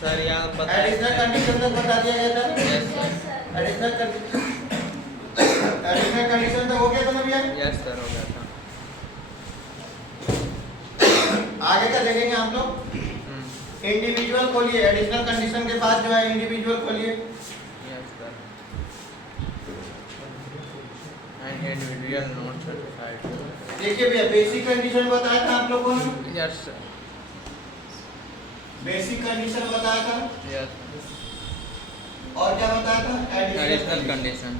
Sir यहाँ बता additional condition तक बता दिया गया था। Yes sir. एडिशनल कंडीशन तक हो गया था ना भैया? यस सर हो गया था। आगे का देखेंगे आप लोग। इंडिविजुअल खोलिए, एडिशनल कंडीशन के बाद जो है इंडिविजुअल खोलिए। Yes sir. And individual not certified. देखिए भैया बेसिक कंडीशन बताया था आप लोगों ने। Yes sir. बेसिक कंडीशन बताया था यस। और क्या बताया था? Additional condition.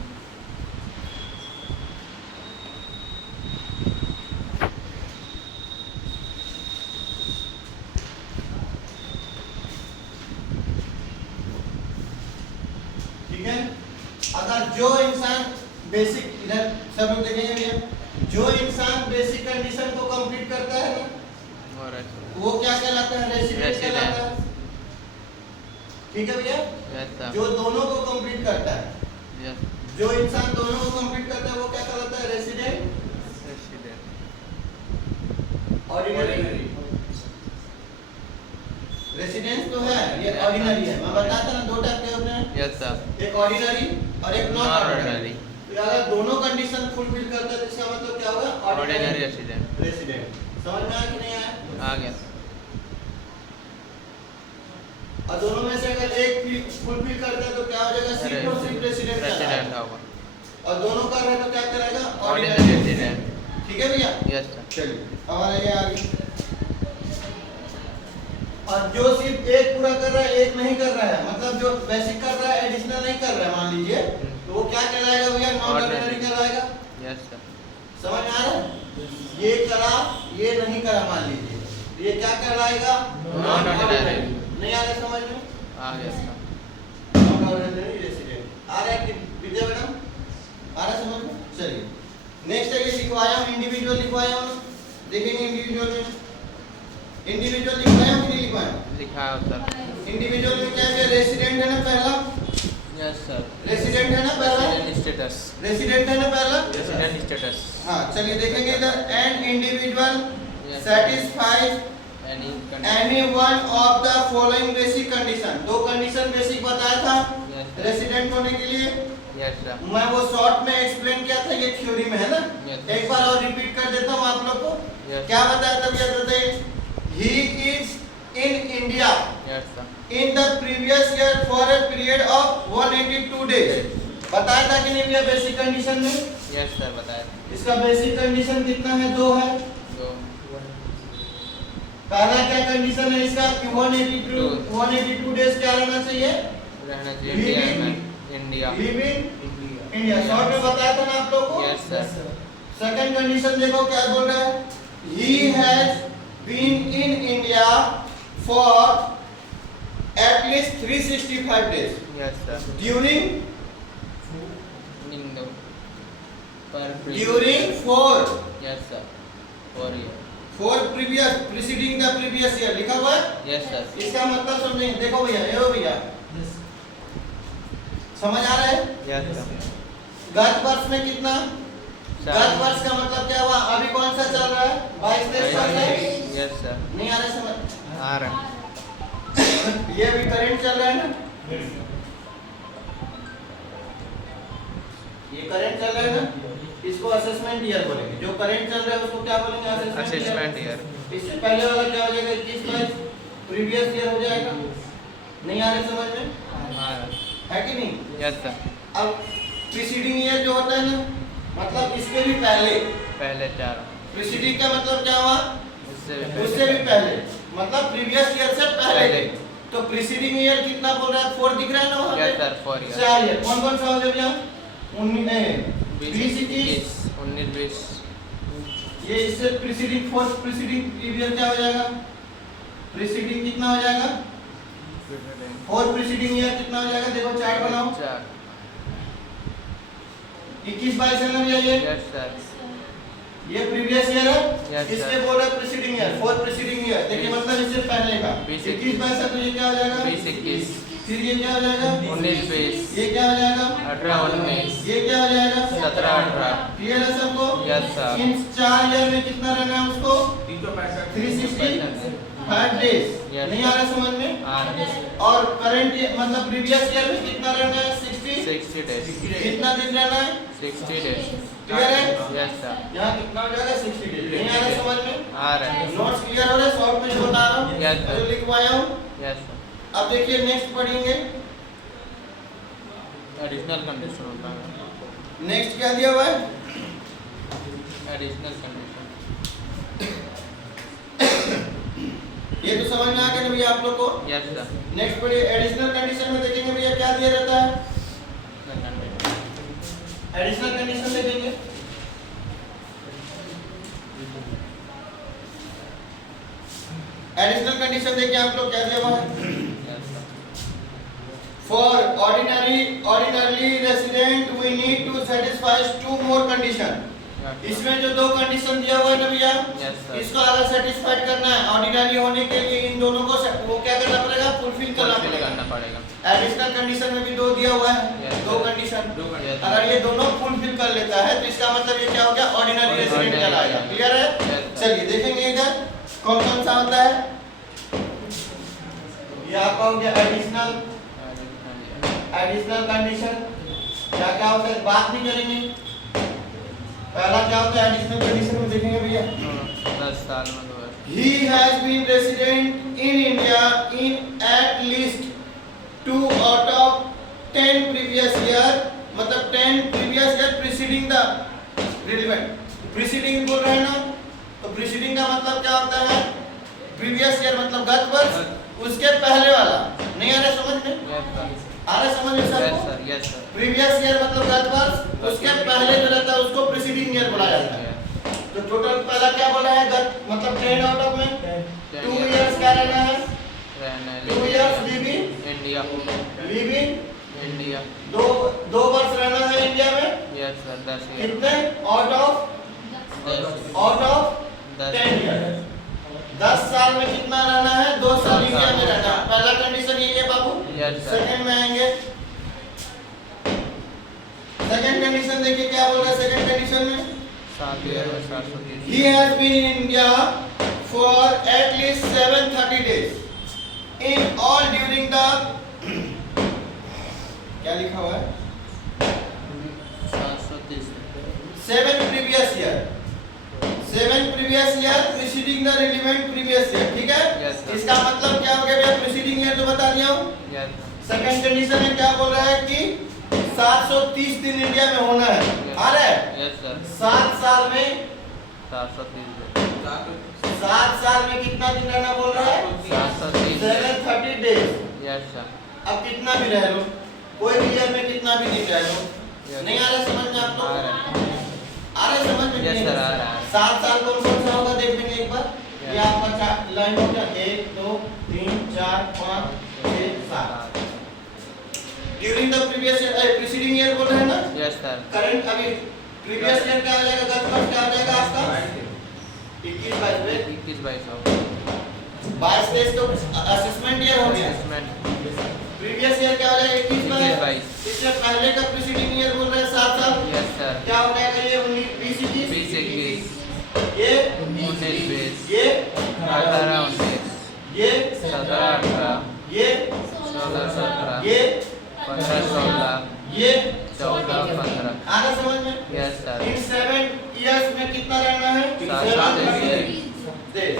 ठीक है। अगर जो इंसान बेसिक, इधर सब लोग देखेंगे भैया, जो इंसान बेसिक कंडीशन को कंप्लीट करता है ना, और वो क्या कहलाता है? रेसिडेंट कहलाता है। ठीक है भैया। Yes sir. जो दोनों को कंप्लीट करता है, यस। जो इंसान दोनों को कंप्लीट करता है वो क्या कहलाता है? रेसिडेंट। रेसिडेंट। ऑर्डिनरी। रेसिडेंस तो है, ये ऑर्डिनरी है। मैं बताता ना दो टाइप के होते हैं। Yes sir. एक ऑर्डिनरी और एक नॉन ऑर्डिनरी। ऑर्डिनरी। तो अगर दोनों कंडीशन फुलफिल करता है तो इसका मतलब क्या होगा? Ordinary resident. रेसिडेंट। समझ में आया कि नहीं आया? आ गया। और दोनों में से अगर एक फुलफिल करता है तो क्या हो जाएगा? सिर्फ और सिर्फ रेसिडेंट रेसिडेंट होगा। होगा। और दोनों कर रहे हैं तो क्या कराएगा? Ordinary resident. ठीक है भैया। Yes sir. चलिए हमारा ये आ गया। और जो सिर्फ एक पूरा कर रहा है एक नहीं कर रहा है, मतलब जो बेसिक कर रहा है एडिशनल नहीं कर रहा है मान लीजिए, तो वो क्या कहलाएगा भैया? नॉन ऑर्डिनरी कहलाएगा। Yes sir. समझ में आ रहा है? ये करा ये नहीं करा मान लीजिए, ये क्या कहलाएगा? Non ordinary. नहीं आ रहा समझ में? आ गया सर। नॉन ऑर्डिनरी रेसिडेंट आ रहा है कि विद्या मैडम? आ रहा समझ में? चलिए नेक्स्ट है, ये लिखवाया हूं इंडिविजुअल लिखवाया हूं। देखेंगे इंडिविजुअल में, इंडिविजुअल लिखवाया हूं कि नहीं लिखवाया? लिखा है सर। इंडिविजुअल में क्या है? रेसिडेंट है ना पहला? Yes sir. रेसिडेंट है ना पहला? Resident status. रेसिडेंट है ना पहला? Resident status. हाँ चलिए देखेंगे इधर। And individual satisfies any one of the following basic condition. दो कंडीशन बेसिक बताया था रेसिडेंट होने के लिए। Yes sir. मैं वो शॉर्ट में एक्सप्लेन किया था, ये थ्योरी में है ना। Yes. एक बार और रिपीट कर देता हूँ आप लोग को। Yes. क्या बताया था भैया? बताइए। He is in India yes sir. In the previous year for a period of 182 days. बताया था कि नहीं भैया बेसिक कंडीशन में? यस सर बताया। इसका बेसिक कंडीशन कितना है? 2 है। तो पहला क्या कंडीशन है इसका? कि 182 डेज क्या रहना चाहिए? रहना चाहिए इंडिया में। India. Live in India. Short में बताया था ना आप लोग को? Yes sir. सेकंड कंडीशन देखो क्या बोल रहा है? He has been in India for at least 365 days yes sir. During in the per during 4 yes sir. For year. Previous preceding the previous year लिखा हुआ है। Yes sir. इसका मतलब समझेंगे। देखो भैया, ये भैया समझ आ रहा है? Yes sir. गत वर्ष में कितना? गत वर्ष का मतलब क्या हुआ? अभी कौन सा चल रहा है? 22-23 चल रहा है। Yes sir. नहीं आ रहा है समझ? आ रहा है। ये अभी करंट चल रहा है ना? ये करंट चल रहा है ना? इसको असेसमेंट ईयर बोलेंगे। जो करंट चल रहा है उसको क्या बोलेंगे? Assessment year. इससे पहले वाला क्या हो जाएगा? 21-22 प्रीवियस ईयर हो जाएगा। नहीं आ रहा समझ में? आ रहा है कि नहीं? Yes sir. अब प्रीसीडिंग ईयर जो होता है ना, मतलब इसके भी पहले। पहले 4 प्रीसीडिंग का मतलब क्या हुआ? उससे उससे भी पहले, मतलब प्रीवियस ईयर से पहले। तो प्रीसीडिंग ईयर कितना बोल रहा है? 4 दिख रहा है ना वहां पे? Yes sir. 4 ईयर। 4 ईयर कौन कौन सा हो गया भैया? 19-20 19-20। ये इससे प्रीसीडिंग फोर्थ प्रीसीडिंग ईयर क्या हो जाएगा? प्रीसीडिंग कितना हो जाएगा? फोर्थ प्रीसीडिंग ईयर कितना हो जाएगा? देखो चार्ट बनाओ। 21-22 है ना भैया ये? Yes sir. ये प्रीवियस ईयर है। Yes, इसके sir. बोल रहा है preceding year, fourth preceding year. देखिए मतलब इससे पहले का 21-22 तो ये क्या हो जाएगा? 20-21। फिर ये क्या हो जाएगा? 19-20। ये क्या हो जाएगा? 18-19। ये क्या हो जाएगा? 17-18। क्लियर है सबको? Yes sir. इन 4 ईयर में कितना रहना है उसको? 365 थर्ड डेज। Yes. नहीं आ रहा समझ में? और करंट मतलब प्रीवियस ईयर में कितना रहना है? 60 days. कितना दिन रहना है? 60 days. क्लियर है? Yes sir. यहाँ कितना हो जाएगा? 60 डेज। नहीं आ रहा समझ में? आ रहा है. नोट्स क्लियर हो रहे हैं? शॉर्ट में जो बता रहा हूँ Yes, sir. जो लिखवाया हूँ। Yes sir. अब देखिए नेक्स्ट पढ़ेंगे। एडिशनल कंडीशन होता है. नेक्स्ट क्या दिया हुआ है? Additional condition. ये तो समझ में आ गया ना भैया आप लोग को? Yes sir. नेक्स्ट पढ़िए। एडिशनल कंडीशन में देखेंगे भैया क्या दिया रहता है? एडिशनल कंडीशन देखेंगे। एडिशनल कंडीशन देखिए आप लोग क्या दिया हुआ है? For ordinarily resident we need to satisfy two more condition. इसमें जो दो कंडीशन दिया हुआ है ना भैया, Yes sir. इसको अगर सेटिस्फाइड करना है ऑर्डिनरी होने के लिए इन दोनों को वो क्या करना पड़ेगा? फुलफिल करना पड़ेगा। एडिशनल कंडीशन में भी दो दिया हुआ है। Yes. दो कंडीशन Yes. अगर ये दोनों फुलफिल कर लेता है तो इसका मतलब ये क्या हो गया? ऑर्डिनरी रेजिडेंट कहलाएगा। क्लियर है? Yes. चलिए देखेंगे इधर कौन कौन सा होता है। ये आपका हो गया एडिशनल कंडीशन। क्या क्या होता है बात नहीं करेंगे। पहला क्या होता है एडिशनल कंडीशन में देखेंगे भैया। 10 साल में तो है. He has been resident in India in at least 2 out of 10 previous year, मतलब 10 previous year preceding the relevant. Preceding बोल रहे हैं ना, तो preceding का मतलब क्या होता है? Previous year मतलब गत वर्ष, उसके पहले वाला। नहीं आ रहा समझ में? Yes sir. आ रहा समझ में Yes सबको? sir. Yes sir. Previous year मतलब गत वर्ष, उसके पहले जो रहता है उसको प्रीसीडिंग ईयर बोला जाता है। तो टोटल पहला क्या बोला है? गत मतलब 10 आउट ऑफ में 2 इयर्स क्या रहना है? 2 इयर्स लिविंग इंडिया. इंडिया। दो वर्ष रहना है इंडिया में। Yes sir. 10 year. कितने? Out of 10 years. 10 साल में कितना रहना है? 2 साल इंडिया में रहना है। पहला कंडीशन ये है बाबू। Yes sir. सेकंड में आएंगे। सेकंड कंडीशन देखिए क्या बोल रहा है सेकंड कंडीशन में? 7 year में 730. He has been in India for at least 730 days. In all during the क्या लिखा हुआ है? 730. 7 previous year. 7 previous year preceding the relevant previous year. ठीक है? Yes, sir. इसका मतलब क्या हो गया भैया? preceding year तो बता दिया हूँ। Yes. सेकंड कंडीशन में क्या बोल रहा है कि 730 दिन इंडिया में होना है। आ रहा है? Yes sir. 7 साल में 730. 7 साल में कितना दिन रहना बोल रहा है? 730. 730 डेज। Yes sir. अब कितना भी रह लो, कोई भी ईयर में कितना भी दिन रह लो। Yes. नहीं आ रहा समझ में आपको? आ रहा है. आ रहा है समझ में? Yes sir. आ रहा है. 7 साल कौन कौन सा होगा देख लेंगे एक बार। Yes. ये आपका लाइन हो गया 1 2 3 4 5 6 7। During the previous preceding year बोल रहे हैं ना? Yes sir. करंट अभी प्रीवियस ईयर क्या हो जाएगा? गत वर्ष क्या हो जाएगा आपका? 21 22 में 21 22 हो. 22 23 तो असेसमेंट ईयर हो गया। Assessment. प्रीवियस ईयर क्या हो जाएगा? 21 22. इससे पहले का प्रीसीडिंग ईयर बोल रहे हैं 7 साल। Yes sir. क्या हो जाएगा ये? 19 20 21 20 21. ये 19 20. ये 18 19. ये 17 18. ये 16 17. ये 15 16. ये 14 15. आगे समझ में? Yes sir. इन 7 इयर्स में कितना रहना है? 730 डेज।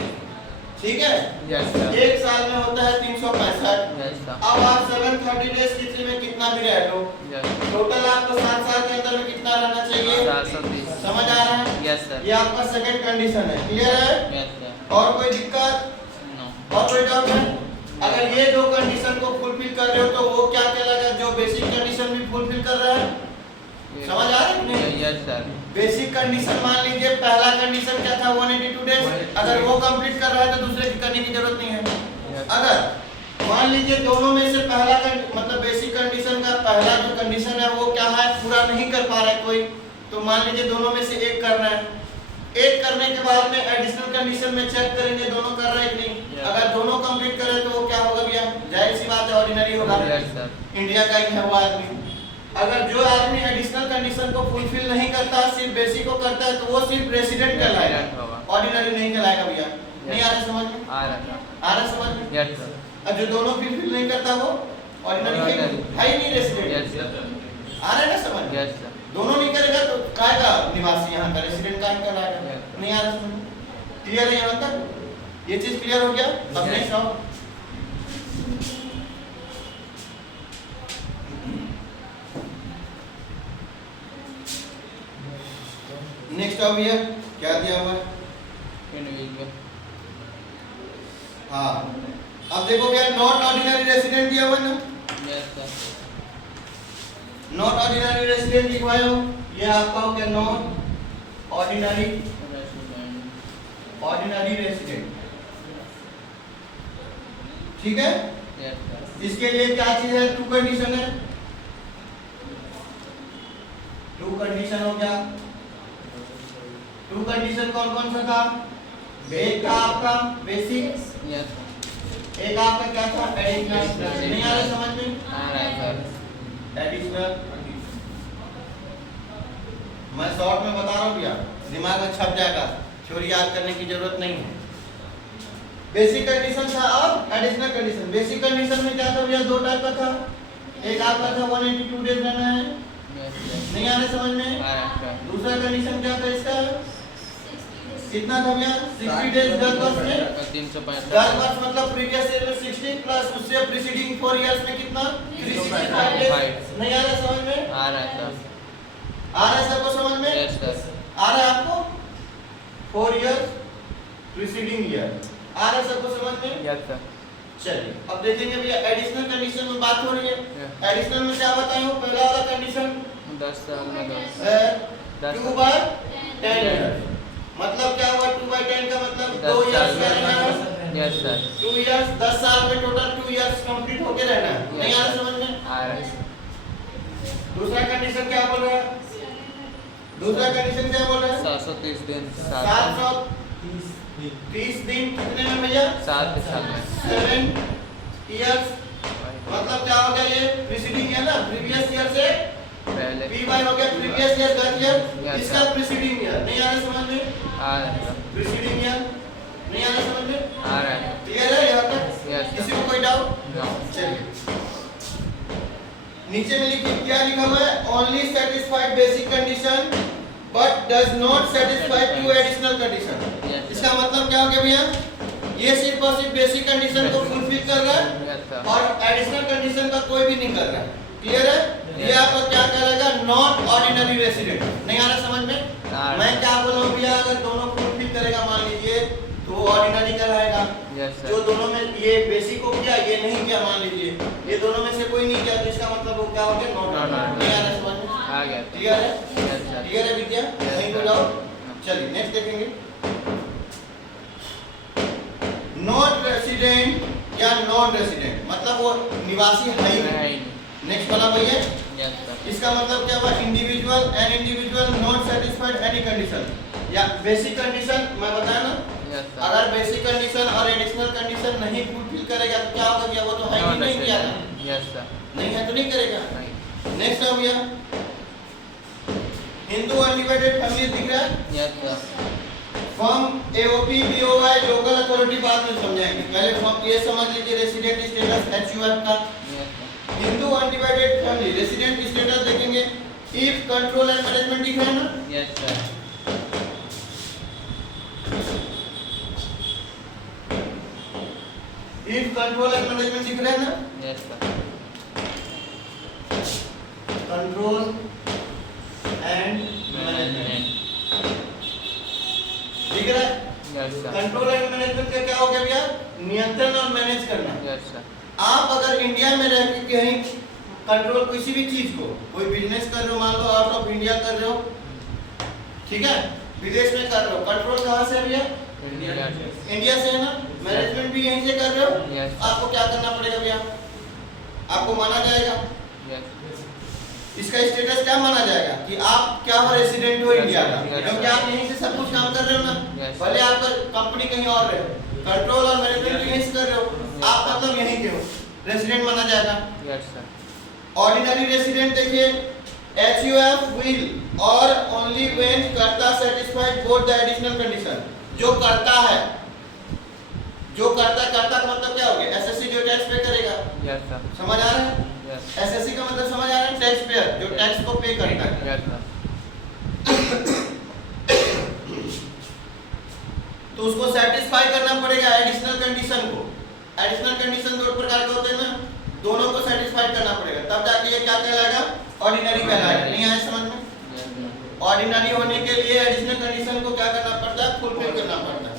ठीक है? Yes sir. एक साल में होता है 365। Yes sir. अब आप 730 डेज कितने में कितना भी रह लो, Yes. टोटल आपको 7 साल के अंदर में कितना रहना चाहिए? 730. समझ आ रहा है? Yes sir. ये आपका सेकंड कंडीशन है। क्लियर है? Yes sir. और कोई दिक्कत No. और कोई डाउट है? अगर ये दो कंडीशन को फुलफिल कर रहे हो तो वो क्या कहलाएगा? जो बेसिक कंडीशन भी फुलफिल कर रहा है। समझ आ रहा है कि नहीं? Yes sir. बेसिक कंडीशन मान लीजिए पहला कंडीशन क्या था? 182 डेज। अगर वो कंप्लीट कर रहा है तो दूसरे की करने की जरूरत नहीं है। Yes. अगर मान लीजिए दोनों में से पहला मतलब बेसिक कंडीशन का पहला जो कंडीशन है वो क्या है? पूरा नहीं कर पा रहा है कोई, तो मान लीजिए दोनों में से एक करना है। एक करने के बाद में एडिशनल कंडीशन में चेक करेंगे दोनों कर रहे हैं कि नहीं। Yes. अगर दोनों कंप्लीट करे तो वो क्या होगा भैया? जाहिर सी बात है ऑर्डिनरी होगा। Yes sir. इंडिया का ही है वो आदमी। अगर जो आदमी एडिशनल कंडीशन को फुलफिल नहीं करता, सिर्फ बेसिक को करता है, तो वो सिर्फ रेसिडेंट कहलाएगा, Resident होगा. ऑर्डिनरी नहीं कहलाएगा भैया। नहीं आ रहा समझ में? आ रहा था। आ रहा समझ में? Yes sir. अब जो दोनों फिल नहीं करता वो ऑर्डिनरी है ही नहीं रेसिडेंट। Yes sir. आ रहा है ना समझ में? Yes sir. दोनों नहीं करेगा तो काय का निवासी यहाँ का रेसिडेंट का कहलाएगा। नहीं आ रहा समझ में? क्लियर है यहाँ तक? ये चीज क्लियर हो गया? अब नेक्स्ट आओ। नेक्स्ट आओ भैया, क्या दिया हुआ है? इंडिविजुअल। हाँ, अब देखो भैया नॉट ऑर्डिनरी रेसिडेंट दिया हुआ है ना? Yes sir. Not ordinary resident लिखवाए हो, ये आपका हो गया नॉट ऑर्डिनरी रेसिडेंट। ठीक है? Yes sir. इसके लिए क्या चीज है? टू कंडीशन है। टू कंडीशन हो गया। टू कंडीशन कौन कौन सा था? एक था आपका बेसिक, यस एक आपका क्या था? एडिशनल। नहीं आ रहा समझ में? आ रहा है सर। एडिशनल। मैं शॉर्ट में बता रहा हूँ भैया, दिमाग में छप जाएगा, थ्योरी याद करने की जरूरत नहीं है। बेसिक कंडीशन था और एडिशनल कंडीशन। बेसिक कंडीशन में क्या था भैया? दो टाइप का था। एक आपका था 182 डेज रहना है। Yes sir. नहीं आ रहा समझ में? आ रहा है सर। दूसरा कंडीशन क्या था इसका? कितना था भैया? 60 डेज 10 वर्ष में। 365 10 वर्ष मतलब प्रीवियस ईयर में 60 प्लस उससे प्रीसीडिंग 4 इयर्स में कितना? 365 डेज। नहीं आ रहा समझ में? आ रहा है सर। आ रहा है सबको समझ में? Yes sir. आ रहा है आपको? 4 इयर्स प्रीसीडिंग ईयर। आ रहा है सबको समझ में? Yes sir. चलिए अब देखेंगे भैया एडिशनल कंडीशन में बात हो रही है। एडिशनल में क्या बताई हूँ? पहला वाला कंडीशन 10 साल में 10 2 बाय 10 ईयर। मतलब क्या हुआ? 2 बाय 10 का मतलब 2 इयर्स का रहना है। Yes sir. 2 इयर्स 10 साल में टोटल 2 इयर्स कंप्लीट होके रहना है। नहीं आ रहा समझ में? आ रहा है। दूसरा कंडीशन क्या बोल रहा है? दूसरा कंडीशन क्या बोल रहा है? 730 दिन 730 दिन कितने में भैया? 7 साल में 7 इयर्स। मतलब क्या हो गया? ये प्रीसीडिंग ईयर ना, प्रीवियस ईयर से पहले पी बाय हो गया previous year that year, Yes, इसका sir. Preceding year. नहीं आ रहा समझ में? आ रहा है सर। प्रीसीडिंग ईयर नहीं आ रहा समझ में? आ रहा है। क्लियर है यहाँ तक? Yes, sir. किसी को कोई डाउट? नो। चलिए नीचे में लिखिए क्या लिखा हुआ है? Only satisfied basic condition but does not satisfied two additional condition. Yes, इसका मतलब क्या हो गया भैया? ये सिर्फ और सिर्फ बेसिक कंडीशन को फुलफिल कर रहा है यस सर। और एडिशनल कंडीशन का कोई भी नहीं कर रहा है। क्लियर है? ये आपका क्या कहलाएगा? Not ordinary resident. नहीं आ रहा समझ में? मैं क्या बोल रहा हूँ भैया, अगर दोनों फुलफिल करेगा मान लीजिए तो ऑर्डिनरी कहलाएगा। यस जो सर। दोनों में ये बेसिक को किया, ये नहीं किया मान लीजिए, ये दोनों में से कोई नहीं किया, तो इसका मतलब वो क्या हो गया? Not ordinary. नहीं आ रहा समझ में? आ गया। क्लियर है? Yes sir. क्लियर है विद्या? नहीं तो जाओ। चलिए नेक्स्ट देखेंगे। नॉट रेसिडेंट या नॉन रेसिडेंट मतलब वो निवासी है ही नहीं। नेक्स्ट वाला भैया, यस सर। इसका मतलब क्या हुआ? Individual and individual not satisfied any condition या बेसिक कंडीशन। मैं बताया ना, यस सर। अगर बेसिक कंडीशन और एडिशनल कंडीशन नहीं फुलफिल करेगा तो क्या होगा? क्या वो तो है ही नहीं किया था। Yes sir. नहीं है तो नहीं करेगा। नहीं। नेक्स्ट है भैया हिंदू अनडिवाइडेड फैमिली दिख रहा है? Yes sir. Form AOP BOI local authority बाद में समझाएंगे, पहले फॉर्म ये समझ लीजिए रेसिडेंट स्टेटस एचयूएफ का। Yes sir. Hindu undivided family resident status देखेंगे। इफ कंट्रोल एंड मैनेजमेंट दिख रहा है ना? Yes sir. If control and management दिख रहा है ना? Yes sir. Control and management दिख रहा है? Yes sir. Control and management का क्या हो गया भैया? नियंत्रण और मैनेज करना। Yes sir. आप अगर इंडिया में रह के कहीं कंट्रोल किसी भी चीज को, कोई बिजनेस कर रहे हो, मान लो आउट ऑफ इंडिया कर रहे हो, ठीक है, विदेश में कर रहे हो, कंट्रोल कहाँ से है भैया? इंडिया से है ना? मैनेजमेंट भी यहीं से कर रहे हो। Yes. आपको क्या करना पड़ेगा भैया? आपको माना जाएगा, यस। इसका स्टेटस क्या माना जाएगा कि आप क्या हो? रेसिडेंट हो Yes, इंडिया का, yes, क्योंकि आप यहीं से सब कुछ काम कर रहे हो ना। Yes. भले आपका कंपनी कहीं और है, कंट्रोल और मैनेजमेंट यहीं से कर रहे हो, आप मतलब यहीं के हो, रेसिडेंट माना जाएगा। Yes sir. ऑर्डिनरी रेसिडेंट देखिए, HUF will और only when करता satisfied both the additional condition। जो करता है जो करता का मतलब क्या हो गया? एसएससी जो टैक्स पे करेगा। Yes sir. समझ आ रहा है? यस एसएससी का मतलब समझ आ रहा है? टैक्स पेयर, जो टैक्स को पे करता है। Yes sir. तो उसको सेटिस्फाई करना पड़ेगा एडिशनल कंडीशन को। एडिशनल कंडीशन दो प्रकार के होते हैं ना, दोनों को सेटिस्फाई करना पड़ेगा, तब जाके ये क्या कहलाएगा? ऑर्डिनरी कहलाएगा। नहीं आया समझ में? ऑर्डिनरी होने के लिए एडिशनल कंडीशन को क्या करना पड़ता है? फुलफिल करना पड़ता है।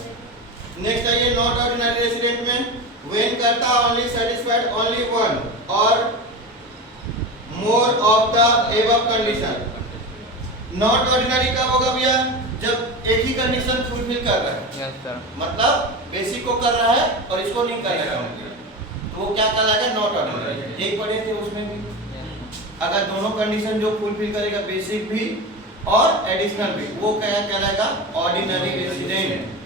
नेक्स्ट है ये नॉट ऑर्डिनरी रेसिडेंट में व्हेन करता ओनली सेटिस्फाइड ओनली वन और more of the above condition. Not ordinary कब होगा भैया? जब एक ही कंडीशन फुलफिल कर रहा है। Yes sir. मतलब बेसिक को कर रहा है और इसको नहीं कर रहा है, तो वो क्या कहलाएगा? Not ordinary. यही पढ़े थे उसमें भी। अगर दोनों कंडीशन जो फुलफिल करेगा, बेसिक भी और एडिशनल भी, वो क्या कहलाएगा? Ordinary resident.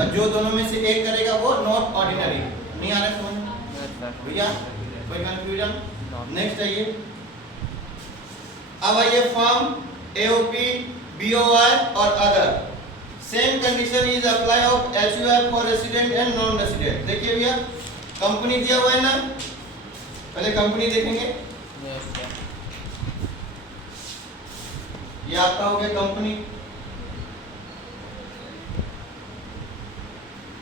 और जो दोनों में से एक करेगा वो नॉट ऑर्डिनरी। नहीं आ रहा समझ में? Yes sir. भैया कोई कंफ्यूजन? No. नेक्स्ट है ये, अब आइए फॉर्म एओपी, बीओआई और other. Same condition is apply of HUF for resident and non resident. देखिए भैया कंपनी दिया हुआ है ना, पहले कंपनी देखेंगे। Yes sir. ये आपका हो गया कंपनी।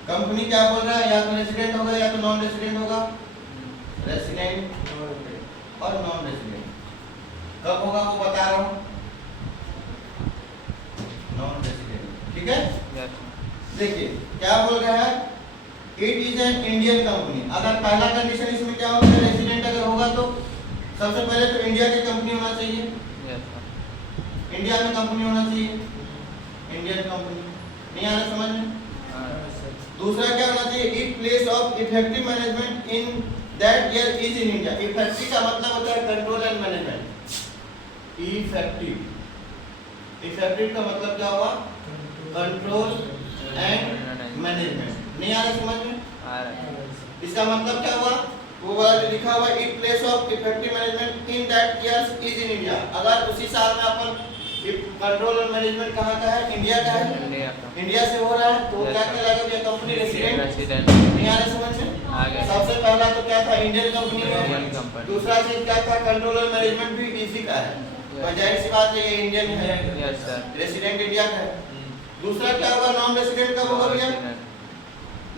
कंपनी क्या बोल रहा है? या तो रेसिडेंट होगा या तो नॉन रेसिडेंट होगा। रेसिडेंट और नॉन रेसिडेंट कब होगा वो बता रहा हूं। नॉन रेसिडेंट, ठीक है। यस देखिए क्या बोल रहा है? It is an Indian company. अगर पहला कंडीशन इसमें क्या होगा? रेसिडेंट अगर होगा तो सबसे पहले तो इंडिया की कंपनी होना चाहिए। Yes sir. इंडिया में कंपनी होना चाहिए, इंडियन कंपनी। नहीं आ रहा समझ में? दूसरा क्या होना चाहिए? It place of effective management in that year is in India. Effective का मतलब होता है control and management. Effective, effective का मतलब क्या हुआ? Control and management. नहीं आ रहा समझ में? आ रहा है। इसका मतलब क्या हुआ? वो वाला जो लिखा हुआ it place of effective management in that year is in India. अगर उसी साल में अपन कंट्रोल और मैनेजमेंट कहाँ का है? इंडिया का है। इंडिया का। इंडिया से हो रहा है तो Yes, क्या sir. कहलाएगा भैया? Company resident. रेसिडेंट। नहीं आ रहा समझ में? आ गया। सबसे पहला तो क्या था? इंडियन कंपनी इंडियन में। कंपनी। दूसरा चीज क्या था? कंट्रोल और मैनेजमेंट भी इसी का है। तो जाहिर सी बात है ये इंडियन है, यस सर। रेसिडेंट इंडिया का है। दूसरा क्या होगा? नॉन रेसिडेंट कब होगा भैया?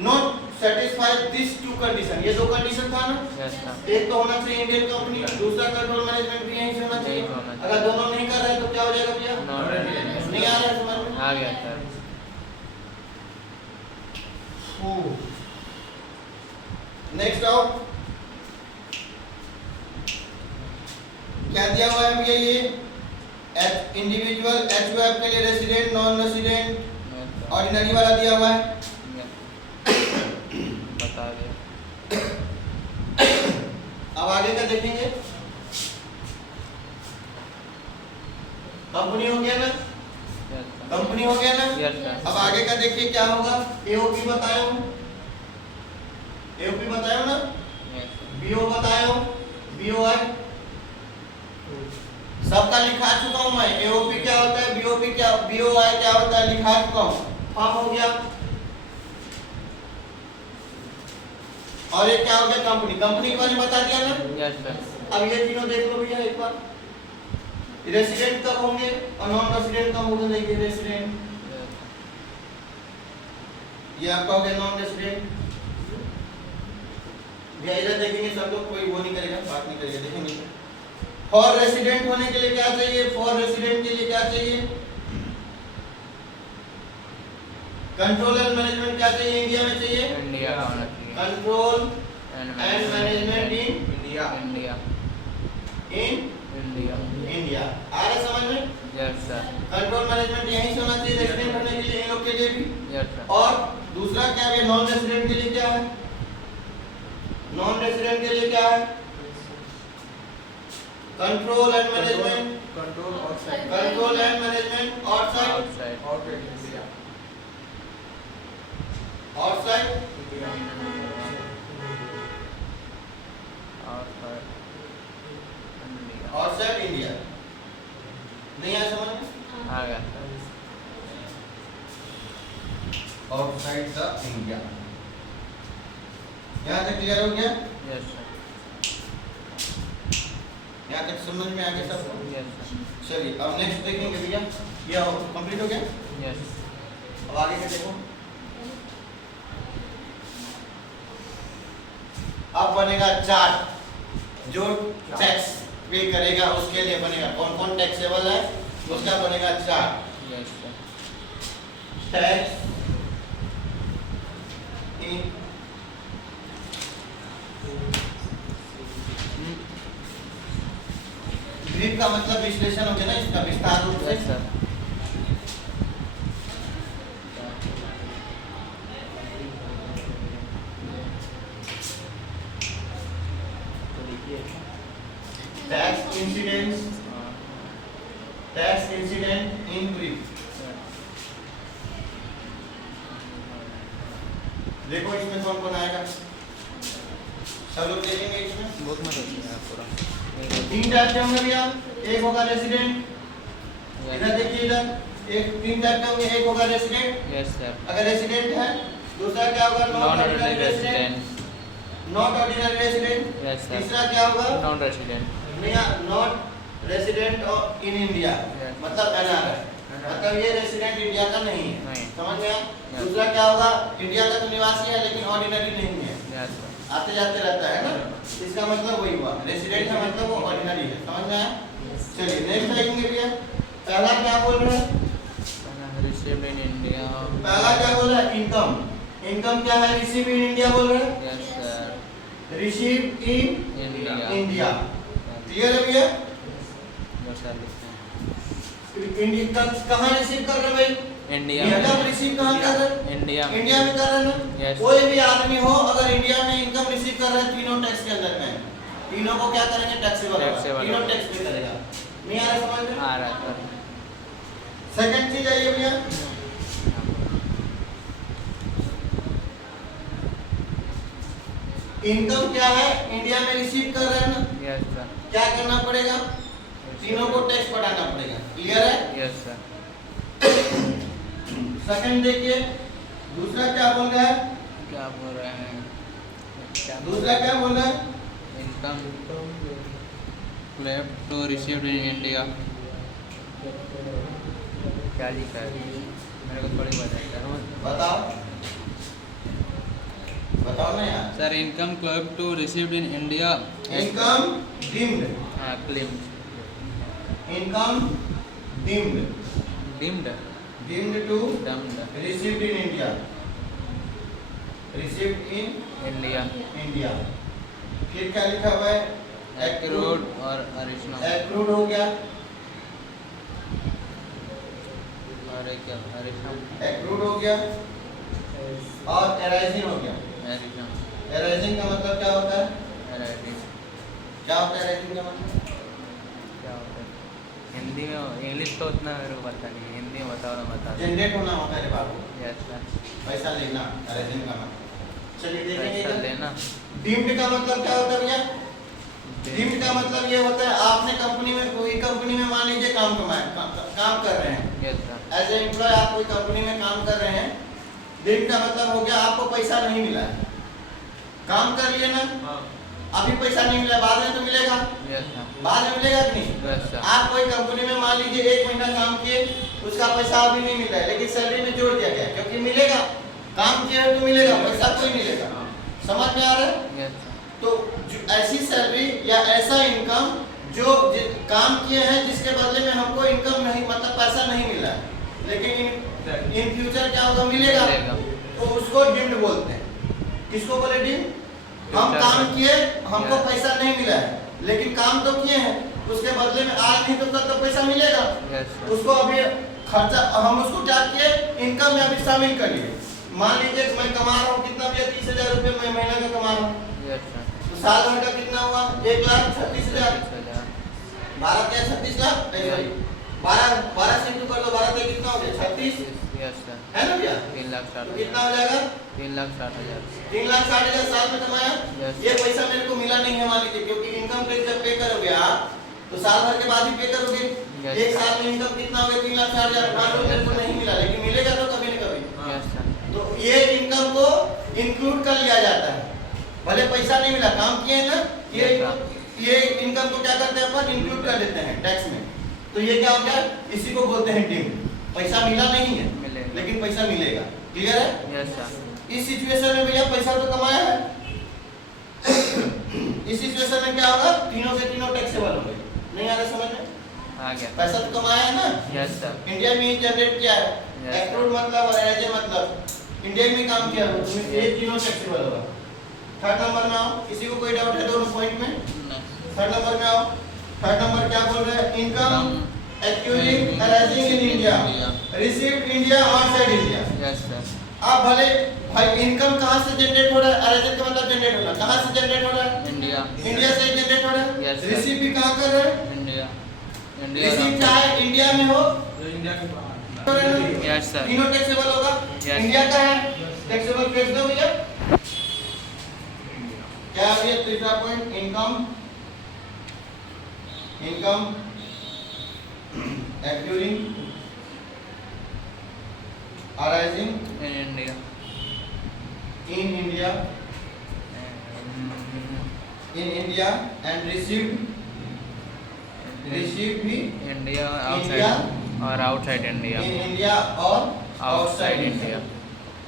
Not satisfied this two condition. ये दो कंडीशन था ना, यस सर। एक तो होना चाहिए इंडियन कंपनी, दूसरा कंट्रोल मैनेजमेंट भी यहीं से होना चाहिए। यहीं होना चाहिए। अगर दोनों नहीं कर रहे तो क्या हो जाएगा भैया? नॉन नहीं आ रहा है समझ में? आ गया सर। नेक्स्ट आओ, क्या दिया हुआ है भैया? ये इंडिविजुअल एचयूएफ के लिए रेसिडेंट, नॉन रेसिडेंट, ऑर्डिनरी वाला दिया हुआ है। बता दिया। अब आगे का देखेंगे। कंपनी हो गया ना, यस सर। कंपनी हो गया ना। Yes sir. अब आगे का देखिए क्या होगा? एओपी बताया हूं, एओपी बताया हूं ना, यस सर। बीओ बताया हूं, बीओआई सबका लिखा चुका हूं मैं। एओपी क्या होता है, बीओपी क्या, बीओआई क्या होता है, लिखा चुका हूं। फॉर्म हो गया। और ये क्या हो गया? कंपनी। कंपनी के बारे में बता दिया ना। Yes sir. अब ये तीनों देख लो भैया एक बार। रेसिडेंट कब होंगे और नॉन रेसिडेंट कब होंगे? देखिए रेसिडेंट, ये आपका हो गया नॉन रेसिडेंट। भैया इधर देखेंगे सब लोग, कोई वो नहीं करेगा, बात नहीं करेगा, देखेंगे। फॉर रेसिडेंट होने के लिए क्या चाहिए? फॉर रेसिडेंट के लिए क्या चाहिए? कंट्रोल एंड मैनेजमेंट क्या चाहिए? इंडिया में चाहिए। इंडिया का होना चाहिए। Control and and management in India. India. In India. India. आ रहा समझ में? Yes sir. कंट्रोल मैनेजमेंट यहीं से होना चाहिए रेसिडेंट होने के लिए, इन लोग के लिए भी। Yes sir. और दूसरा क्या है? नॉन रेसिडेंट के लिए क्या है? नॉन रेसिडेंट के लिए क्या है? Control and management, control outside, control and management outside, outside outside India, outside India, outside India. नहीं आया समझ में? आ गया। Outside the India. यहाँ तक क्लियर हो गया? Yes sir. यहाँ तक समझ में आ गया सबको? Yes sir. चलिए अब नेक्स्ट देखेंगे भैया। ये कंप्लीट हो गया? यस। अब आगे का देखो। अब बनेगा चार्ट। जो टैक्स पे करेगा उसके लिए बनेगा। कौन कौन टैक्सेबल है उसका बनेगा chart. Yes sir. Tax in brief का मतलब विश्लेषण हो गया ना इसका विस्तार रूप से। Yes sir. Tax incident in brief. देखो इसमें कौन कौन आएगा, सब लोग देखेंगे इसमें। बुक में देखिए आप पूरा। तीन टाइप के होंगे भैया। एक होगा रेसिडेंट, इधर देखिए इधर एक तीन टाइप के होंगे। एक होगा रेसिडेंट, यस सर। अगर रेसिडेंट है। दूसरा क्या होगा, non non ordinary resident. Resident, not ordinary resident. Yes sir. तीसरा क्या होगा, नॉन रेसिडेंट। नॉट रेसिडेंट और इन इंडिया, Yes. मतलब एनआरआई, मतलब ये रेसिडेंट इंडिया का नहीं है। नहीं। समझ गया? Yes. दूसरा क्या होगा, इंडिया का तो निवासी है लेकिन ऑर्डिनरी नहीं है, यस सर। आते जाते रहता है ना, इसका मतलब वही हुआ। रेसिडेंट का मतलब वो ऑर्डिनरी है। समझ में आया? चलिए नेक्स्ट देखेंगे भैया। पहला क्या बोल रहे हैं, रिसीव्ड इन इंडिया। पहला क्या बोल रहा है, इनकम। इनकम क्या है, रिसीव इन इंडिया बोल रहे हैं। Yes sir. Receive in India. India. Clear है भैया? यस सर लिखते हैं। इंडिया कहाँ रिसीव कर रहे हैं भाई, इंडिया इनकम रिसीव कहाँ कर रहे हैं, इंडिया इंडिया में कर रहे हैं ना। Yes. कोई भी आदमी हो अगर इंडिया में इनकम रिसीव कर रहा है तीनों टैक्स के अंदर में, तीनों को क्या करेंगे, टैक्सेबल होगा। Taxable तीनों होगा। टैक्स पे करेगा। नहीं आ रहा समझ में? आ रहा है सर। सेकंड चीज आइए भैया, इनकम क्या है, इंडिया में रिसीव कर रहे हैं ना, यस सर। क्या करना पड़ेगा, तीनों को टैक्स पटाना पड़ेगा। क्लियर है? Yes sir. सेकंड देखिए, दूसरा क्या बोल रहा है, क्या बोल रहे हैं, दूसरा क्या बोल रहा है, income claim to received in India. क्या लिखा है, मेरे को थोड़ी बताइए बताओ बताओ ना यार। Sir. Income claim to received in India. Income deemed, claim income deemed, deemed deemed to deemed received in India, received in India. India. फिर क्या लिखा हुआ है, एक्रूड और अरिशनल। एक्रूड हो गया, और एक क्या, अरिशनल। एक्रूड हो गया और एराइजिंग हो गया। अरिशनल। एराइजिंग का मतलब क्या होता है, अराइजिंग क्या होता है एराइजिंग का मतलब, क्या होता है हिंदी में, इंग्लिश तो उतना मेरे को पता नहीं, हिंदी में बताओ ना बता दो। जनरेट होना होता है बाबू, यस सर। पैसा लेना, एराइजिंग का मतलब। चलिए देखेंगे पैसा इधर। लेना। डीम्ड का मतलब क्या होता है भैया, डीम्ड का मतलब ये होता है आपने कंपनी में, कोई कंपनी में मान लीजिए काम कर रहे हैं, yes sir. As a employee आप कोई कंपनी में काम कर रहे हैं। डीम्ड का मतलब हो गया आपको पैसा नहीं मिला है, काम कर लिए ना, अभी पैसा नहीं मिला, बाद में तो मिलेगा, यस सर। बाद में मिलेगा कि नहीं। Yes sir. आप कोई कंपनी में मान लीजिए 1 महीना काम किए, उसका पैसा अभी नहीं मिल रहा है लेकिन सैलरी में जोड़ दिया गया क्योंकि मिलेगा, काम किए तो मिलेगा, पैसा कोई मिलेगा। समझ में आ रहा है? Yes sir. तो ऐसी सैलरी या ऐसा इनकम जो काम किए हैं जिसके बदले में हमको इनकम नहीं, मतलब पैसा नहीं मिला है लेकिन इन फ्यूचर क्या होगा, मिलेगा, तो उसको डीम्ड बोलते हैं। किसको बोले डीम्ड, हम काम किए, हमको पैसा नहीं मिला है लेकिन काम तो किए हैं, उसके बदले में आज नहीं तो कल तो पैसा मिलेगा। Yes sir. उसको अभी खर्चा, हम उसको क्या किए, इनकम में अभी शामिल कर लिए। मान लीजिए मैं कमा रहा हूँ कितना भैया, 30,000 रुपये मैं महीना का कमा रहा हूँ, यस सर। तो साल भर का कितना हुआ, 1,36,000, 30,000। 12 क्या 36 लाख, नहीं भाई 12 से इंटू कर दो, 12 से कितना हो गया 36, यस सर। है ना भैया, 3,60,000। तो कितना हो जाएगा, 3,60,000। 3,60,000 साल में कमाया। Yes. ये पैसा मेरे को मिला नहीं है मान लीजिए, क्योंकि इनकम टैक्स जब पे करोगे आप तो साल भर के बाद ही पे करोगे। Yes. एक साल में इनकम कितना हो गया, 3,60,000, मान लो मेरे को नहीं मिला लेकिन मिलेगा तो कभी न कभी। Yes sir. तो ये इनकम को इंक्लूड कर लिया जाता है, भले पैसा नहीं मिला, काम किए ना, Yes, ये इनकम को क्या करते हैं अपन, इंक्लूड कर देते हैं टैक्स में। तो ये क्या हो गया, इसी को बोलते हैं डीम्ड। पैसा मिला नहीं है मिलेगा। लेकिन पैसा मिलेगा। क्लियर है? Yes sir. इस सिचुएशन में भैया पैसा तो कमाया है, इस सिचुएशन में क्या होगा, तीनों से तीनों टैक्सेबल होंगे। नहीं आ रहा समझ में? आ गया। पैसा तो कमाया है ना। Yes sir. इंडिया में जनरेट किया है, Yes, एक्रूड मतलब और एज मतलब इंडिया में काम किया है, तो ये तीनों टैक्सेबल होगा। थर्ड नंबर में आओ, किसी को कोई डाउट है दोनों पॉइंट में? थर्ड नंबर में आओ। थर्ड नंबर क्या बोल रहे हैं, income accusing arising in India, received India outside India. Yes sir. आप भले भाई इनकम कहाँ से जनरेट हो रहा है, अराइजिंग का मतलब जनरेट होना, कहाँ से जनरेट हो रहा है, इंडिया। इंडिया से जनरेट हो रहा है। Yes, sir. रिसीव भी कहाँ कर रहे हैं, इंडिया। इंडिया। रिसीव चाहे इंडिया में हो, यस सर। तीनों टैक्सेबल होगा। Yes. इंडिया का है टैक्सेबल, फेंक दो भैया। क्या है भैया तीसरा point, income occurring arising in India. In India and received भी इंडिया इंडिया आउटसाइड और आउटसाइड इंडिया। इन इंडिया और आउटसाइड इंडिया।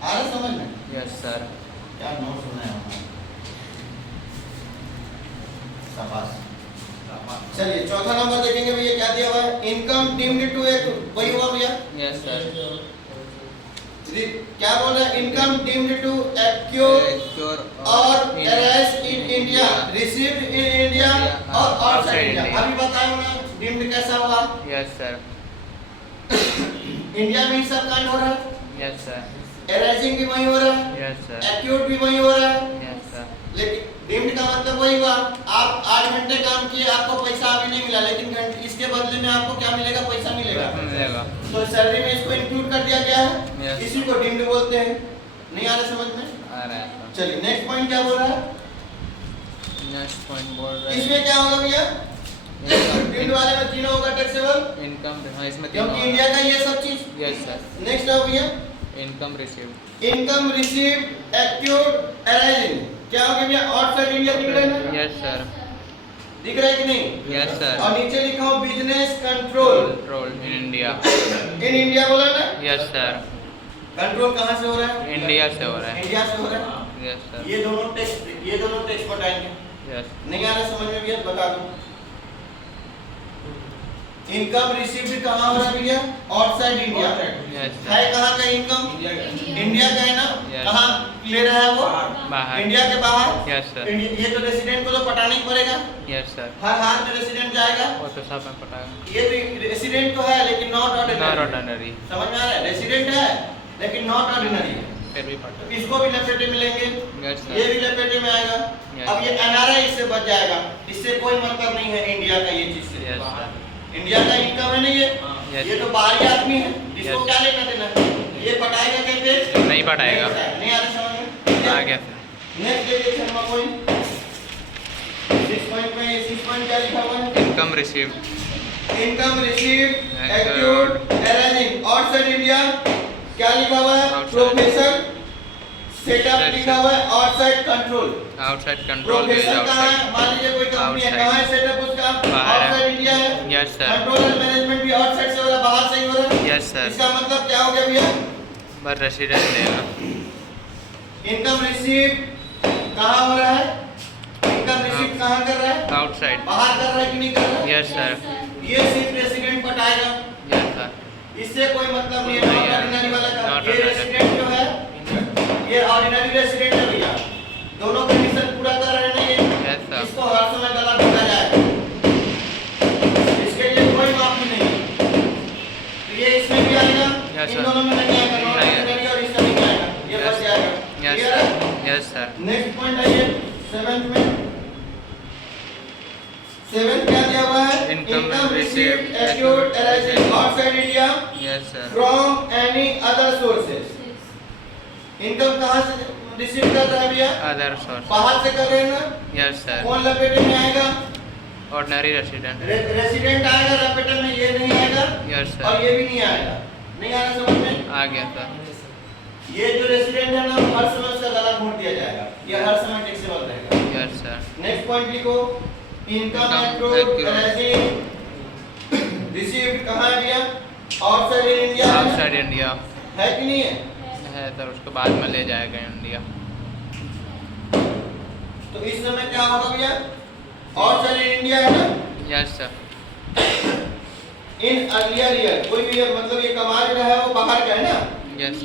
आ रहा समझ में? Yes sir. क्या नोट सुना है हमारा? शाबाश। चलिए चौथा नंबर देखेंगे भैया, क्या दिया हुआ है, इनकम डीम्ड टू एक, वही हुआ भैया। Yes sir. क्या बोल रहा है, इनकम डीम्ड टू एक्योर और arise in India, received in India और आउटसाइड इंडिया। अभी बताया ना डीम्ड कैसा हुआ, यस सर। इंडिया में ही सब कांड हो रहा है, यस सर। अराइजिंग भी वही हो रहा है, यस सर। एक्यूट भी वही हो रहा है, यस सर। लेकिन डीम्ड का मतलब वही हुआ, आप 8 घंटे काम किए, आपको पैसा अभी नहीं मिला, लेकिन इसके बदले में आपको क्या मिलेगा, पैसा मिलेगा। मिलेगा। तो सैलरी में इसको इंक्लूड कर दिया गया है, Yes. इसी को डीम्ड बोलते हैं। नहीं आ रहा समझ में? आ रहा है सर। चलिए नेक्स्ट पॉइंट क्या बोल रहा है, नेक्स्ट पॉइंट बोल रहे इसमें क्या होगा भैया, डीम्ड वाले में तीनों होगा टैक्सेबल, इनकम। हाँ इसमें क्योंकि इंडिया का ये सब चीज। Yes sir. नेक्स्ट आओ भैया, income received. Income received acute arising, क्या हो गया भैया, आउटसाइड इंडिया दिख रहा है ना, यस सर। दिख रहा है कि नहीं? Yes sir. और नीचे लिखा हो business control control in India. In India बोला ना, यस सर। कंट्रोल कहाँ से हो रहा है, इंडिया से हो रहा है। इंडिया से हो रहा है। Yes sir. ये दोनों टेक्स्ट बताएंगे। यस। नहीं आ रहा समझ में भैया, बता दो। इनकम रिसीव्ड कहाँ हो रहा है भैया, आउटसाइड इंडिया। यस है सर। कहाँ का इनकम, इंडिया का है ना, Yes. कहाँ ले रहा है वो, बाहर। इंडिया के बाहर। Yes sir. ये तो रेसिडेंट को तो पटाना ही पड़ेगा, यस सर। हर हाल में रेसिडेंट जाएगा। वो तो सब में पता है। ये तो रेसिडेंट तो है लेकिन नॉट नॉट ऑर्डिनरी, ऑर्डिनरी। समझ में आ रहा है, रेसिडेंट है लेकिन नॉट ऑर्डिनरी है। फिर भी पता है। इसको भी लपेटे में लेंगे, यस ये सर। भी लपेटे में आएगा। Yes. अब ये एनआरआई इससे बच जाएगा, इससे कोई मतलब नहीं है इंडिया का ये चीज से। Yes sir. इंडिया का इनकम है ना ये, Yes. ये तो बाहरी आदमी है, इसको Yes. क्या लेना देना, ये पटाएगा कहते नहीं पटाएगा। नहीं आ रहा समझ में? आ गया सर। नेक्स्ट देखिए शर्मा पॉइंट, 6 पॉइंट में 6 पॉइंट क्या लिखा हुआ है, income received. Income received Yes, acute arising outside India, क्या लिखा हुआ है, Outside. प्रोफेशन सेटअप Yes, लिखा हुआ है, outside control. Outside control is profession कहाँ है, आउटसाइड। मान लीजिए कोई कंपनी है, Outside. कहाँ है सेटअप उसका, बाहर है। आउटसाइड इंडिया है। Yes sir. Control and management भी आउटसाइड से हो रहा है, बाहर से ही हो रहा है। Yes sir. इसका मतलब क्या हो गया भैया, बस रेसिडेंट देगा। इनकम रिसीव कहाँ हो रहा है, इनकम रिसीव कहाँ कर रहा है, आउटसाइड। बाहर कर रहा है कि नहीं कर रहा है? Yes sir. ये सिर्फ रेसिडेंट पटाएगा, यस सर। इससे कोई मतलब नहीं है। नहीं नॉट है। ऑर्डिनरी वाला का Not ये ordinary. रेसिडेंट जो है, ये ऑर्डिनरी रेसिडेंट है भैया, दोनों कंडीशन पूरा कर रहे हैं ना ये, यस सर। इसको हर समय गला घोटा जाएगा, इसके लिए कोई माफी नहीं है। तो ये इसमें भी आएगा, Yes, इन sir. दोनों में नहीं आएगा, नॉट नहीं है। ऑर्डिनरी और इसका नहीं आएगा, ये Yes. बच जाएगा। यस Clear है? Sir. Yes sir. Next point आइए 7th में, 7th क्या दिया हुआ है, Income received acute arising outside India yes sir. From any other sources. Income कहाँ से रिसीव कर रहा है भैया, अदर सोर्स। बाहर से कर रहे हैं ना, यस सर। कौन लपेटे में आएगा, ऑर्डिनरी रेसिडेंट। रेसिडेंट आएगा लपेटे में, ये नहीं आएगा यस और सर। ये भी नहीं आएगा। नहीं आ रहा समझ में? आ गया सर। ये जो रेसिडेंट है ना हर समय उसका गला घोट दिया जाएगा, ये हर समय टैक्सेबल रहेगा। Yes sir. नेक्स्ट पॉइंट लिखो, इनकम रिसीव्ड कहाँ है भैया? Outside India. आउटसाइड इंडिया है कि नहीं है? है सर, उसको बाद में ले जाएगा इंडिया। तो इस समय क्या होगा भैया? आउटसाइड इंडिया है ना? Yes sir. In earlier year, कोई भी मतलब ये कमा रहा है वो बाहर का है ना? यस।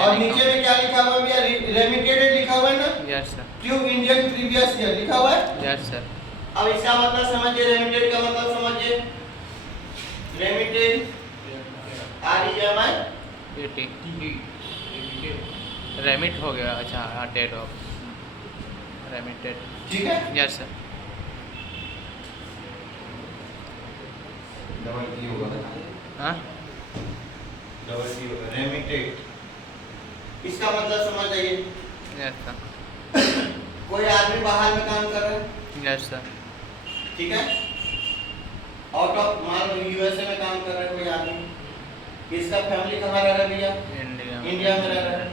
और नीचे में क्या लिखा हुआ है भैया? रेमिटेड लिखा हुआ है ना? Yes sir. To Indian previous year लिखा हुआ है। Yes sir. अब इसका मतलब समझिए, रेमिटेड का मतलब समझिए। रेमिटेड REMI टी रेमिट हो गया। अच्छा हाँ, डेट ऑफ रेमिटेड। ठीक है? Yes sir. डबल टी होगा। हाँ डबल टी होगा, रेमिटेड। इसका मतलब समझ जाइए, यस सर। कोई आदमी बाहर में काम कर रहा है, यस सर। ठीक है? आउट ऑफ मान लो USA में काम कर रहा है कोई आदमी, इसका फैमिली कहाँ रह रहा है भैया? इंडिया में रह रहा है।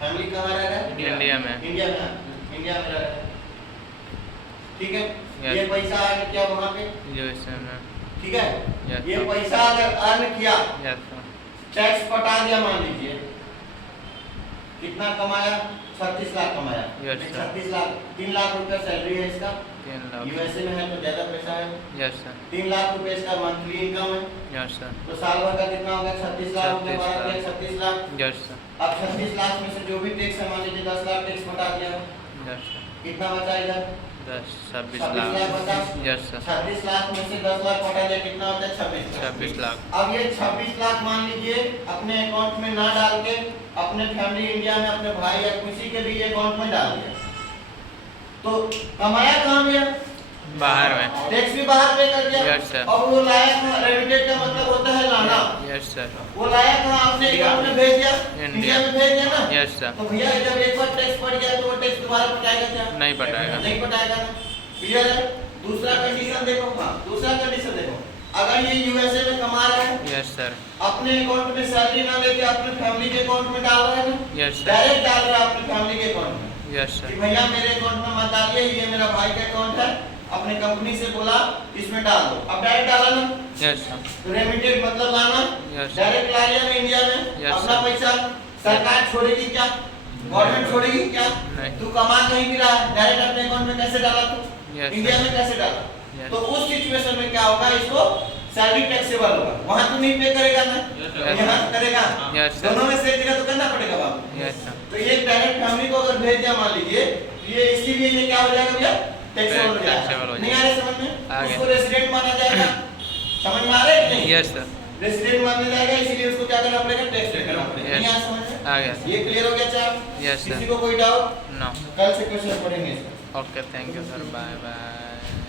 फैमिली कहाँ रह रहा है? इंडिया में। इंडिया में रह रहा है, ठीक है? Yes. ये पैसा अर्न किया वहाँ पे, यूएसए में। ठीक है? Yes, ये sir. पैसा अगर अर्न किया, यस सर। टैक्स पटा दिया, मान लीजिए कितना कमाया? 36 लाख कमाया। Yes, sir. 36 लाख, 3 लाख रुपया सैलरी है इसका। 3 लाख। USA में है तो ज्यादा पैसा है। Yes sir. 3 लाख रुपए इसका मंथली इनकम है, यस सर। तो साल भर का कितना होगा? 36 लाख रुपए, 36 लाख। Yes sir. अब 36 लाख में से जो भी टैक्स है, मान लीजिए 10 लाख टैक्स पटा दिया, यस सर। कितना बचा इधर? 26 26 लाख बचा। Yes sir. 36 लाख में से 10 लाख पटा दिया, कितना होता है? 26 लाख। अब ये 26 लाख मान लीजिए अपने अकाउंट में ना डाल के अपने फैमिली इंडिया में, अपने भाई या किसी के भी अकाउंट में डाल दिया, तो कमाया कहाँ गया? बाहर में। टैक्स भी बाहर पे कर दिया। Yes, sir. अब वो लाया कहाँ? रेमिटेड का मतलब होता है लाना। Yes sir. वो लाया कहाँ? अपने अकाउंट में भेज दिया, India. इंडिया में भेज दिया ना? Yes sir. तो भैया जब एक बार टैक्स पड़ गया तो वो टैक्स दोबारा पटाएगा क्या? नहीं पटाएगा। नहीं पटाएगा ना। क्लियर है? दूसरा कंडीशन देखो, हाँ दूसरा कंडीशन देखो, अगर ये USA में कमा रहा है, यस सर। अपने अकाउंट में सैलरी ना लेके अपने फैमिली के अकाउंट में डाल रहा है ना? Yes sir. डायरेक्ट डाल रहा है अपने फैमिली के अकाउंट में यस कि सर। भैया मेरे अकाउंट में मत डालिए, ये मेरा भाई का अकाउंट है, अपने कंपनी से बोला इसमें डाल दो। अब डायरेक्ट डाला ना, यस सर। तो रेमिटेड मतलब लाना, Yes. डायरेक्ट ला लिया ना इंडिया में। Yes, अपना sir. पैसा सरकार छोड़ेगी क्या? गवर्नमेंट छोड़ेगी क्या? नहीं। तू कमा कहीं भी रहा है, डायरेक्ट अपने अकाउंट में कैसे डाला तू? Yes, India sir. में कैसे डाला? Yes. तो उस सिचुएशन में क्या होगा? इसको सैलरी टैक्सेबल होगा, वहां तू नहीं पे करेगा ना, यहाँ करेगा। Yes, sir. दोनों में से एक जगह तो करना पड़ेगा बाबू। Yes sir. तो ये डायरेक्ट फैमिली को अगर भेज दिया मान लीजिए, ये इसीलिए ये क्या हो जाएगा भैया? टैक्सेबल हो Taxable हो जाएगा। नहीं आ रहा समझ में? आ गया। उसको रेसिडेंट माना जाएगा। समझ में आ रहा है कि नहीं? Yes sir. रेसिडेंट माना जाएगा, इसीलिए उसको क्या करना पड़ेगा? टैक्स पे करना पड़ेगा। Yes. नहीं आ समझ में? आ गया। ये क्लियर हो गया चार? Yes, sir. किसी को कोई डाउट? नो। कल से क्वेश्चन पढ़ेंगे इसका। Okay thank you sir. Bye bye.